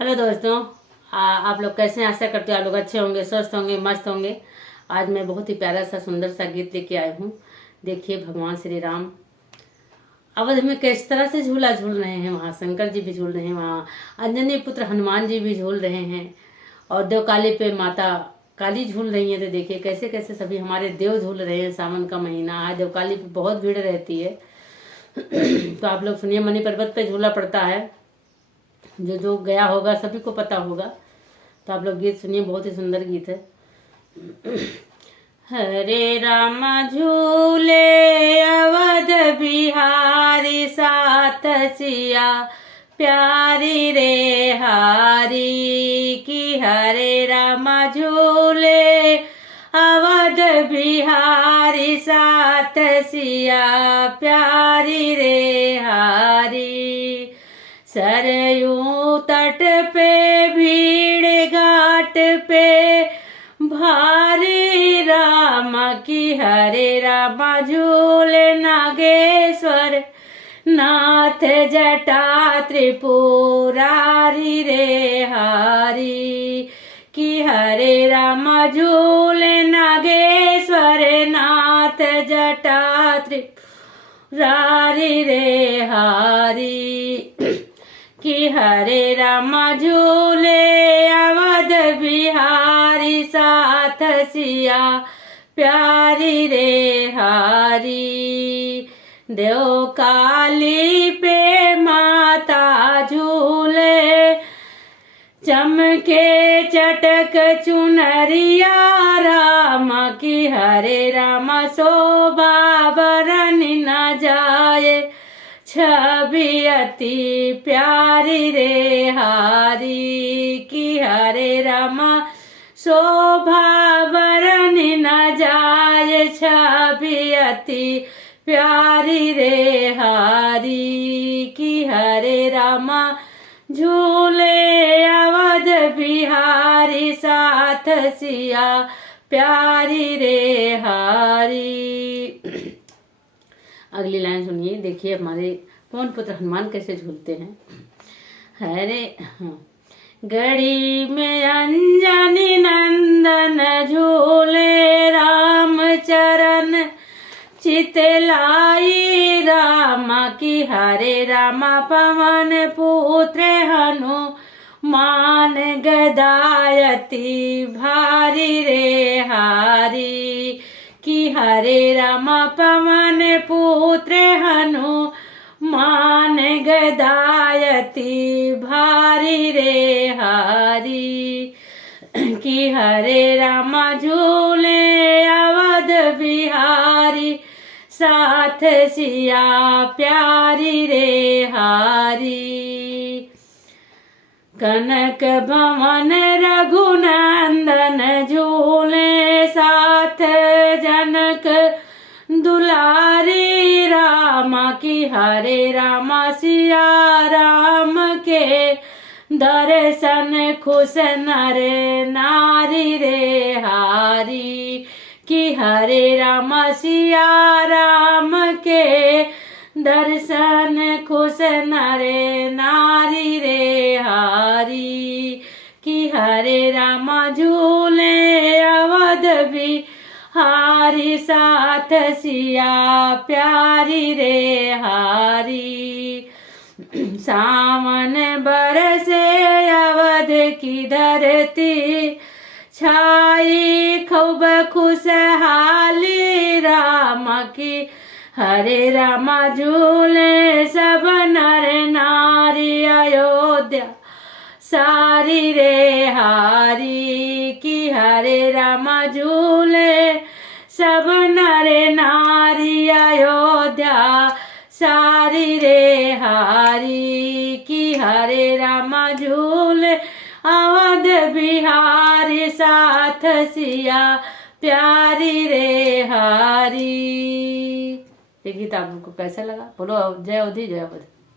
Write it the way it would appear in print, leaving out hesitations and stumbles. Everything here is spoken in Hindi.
हेलो दोस्तों, आप लोग कैसे हैं? आशा करते हो आप लोग अच्छे होंगे, स्वस्थ होंगे, मस्त होंगे। आज मैं बहुत ही प्यारा सा सुंदर सा गीत लेके आई हूँ। देखिए, भगवान श्री राम अवध में किस तरह से झूला झूल रहे हैं। वहाँ शंकर जी भी झूल रहे हैं, वहाँ अंजनी पुत्र हनुमान जी भी झूल रहे हैं, और देवकाली पे माता काली झूल रही है। तो देखिए कैसे कैसे सभी हमारे देव झूल रहे हैं। सावन का महीना है, देवकाली पे बहुत भीड़ रहती है। तो आप लोग सुनिए, मणि पर्वत पे झूला पड़ता है, जो जो गया होगा सभी को पता होगा। तो आप लोग गीत सुनिए, बहुत ही सुंदर गीत है। हरे राम झूले अवध बिहारी, साथ सिया प्यारी रे हारी की। हरे राम झूले अवध बिहारी, साथ सिया प्यारी रे हारी। सरयू तट पे भीड़ घाट पे भारी राम की। हरे राम झूले नागेश्वर नाथ जटा त्रिपुरारी रे हारी की। हरे राम झूले नागेश्वर नाथ जटा त्रिपुरारी रे हारी कि। हरे राम झूले अवध बिहारी, साथ सिया प्यारी रे हारी। देवकाली पे माता झूले, चमके चटक चुनरिया राम की। हरे राम शोभा बरन न जाए, छवि अति प्यारी रे हारी की। हरे राम शोभा बरन न जाए, छवि अति प्यारी रे हारी की। हरे राम झूले अवध बिहारी, साथ सिया प्यारी रे हारी। अगली लाइन सुनिए। देखिए हमारे पवन पुत्र हनुमान कैसे झूलते हैं। हरे गड़ी में अंजनी नंदन झूले, राम चरण चितलाई राम की। हरे राम पवन पुत्र हनुमान, गदायती भारी रे हारी कि। हरे राम पवन पुत्र हनुमान, गदायती भारी रे हारी कि। हरे राम झूले अवध बिहारी, साथ सिया प्यारी रे हारी। कनक भवन रघुनंदन झूले, साथ जनक दुलारी राम की। हरे राम सिया राम के दर्शन खुश नर नारी रे हारी कि। हरे राम सिया राम के दर्शन खुश नर नारी रे हारी कि। हरे राम झूले अवध बिहारी, साथ सिया प्यारी रे हारी। सावन बरसे अवध की धरती, छाई खूब खुशहाली राम की। हरे राम झूले सब नर नारी, अयोध्या सारी रे हारी की। हरे राम झूले सब नर नारी, अयोध्या सारी रे हारी की। हरे राम झूले अवध बिहारी, साथ सिया प्यारी रे हारी। ये गीत आप लोग को कैसा लगा? बोलो जय अवधि जय अवध।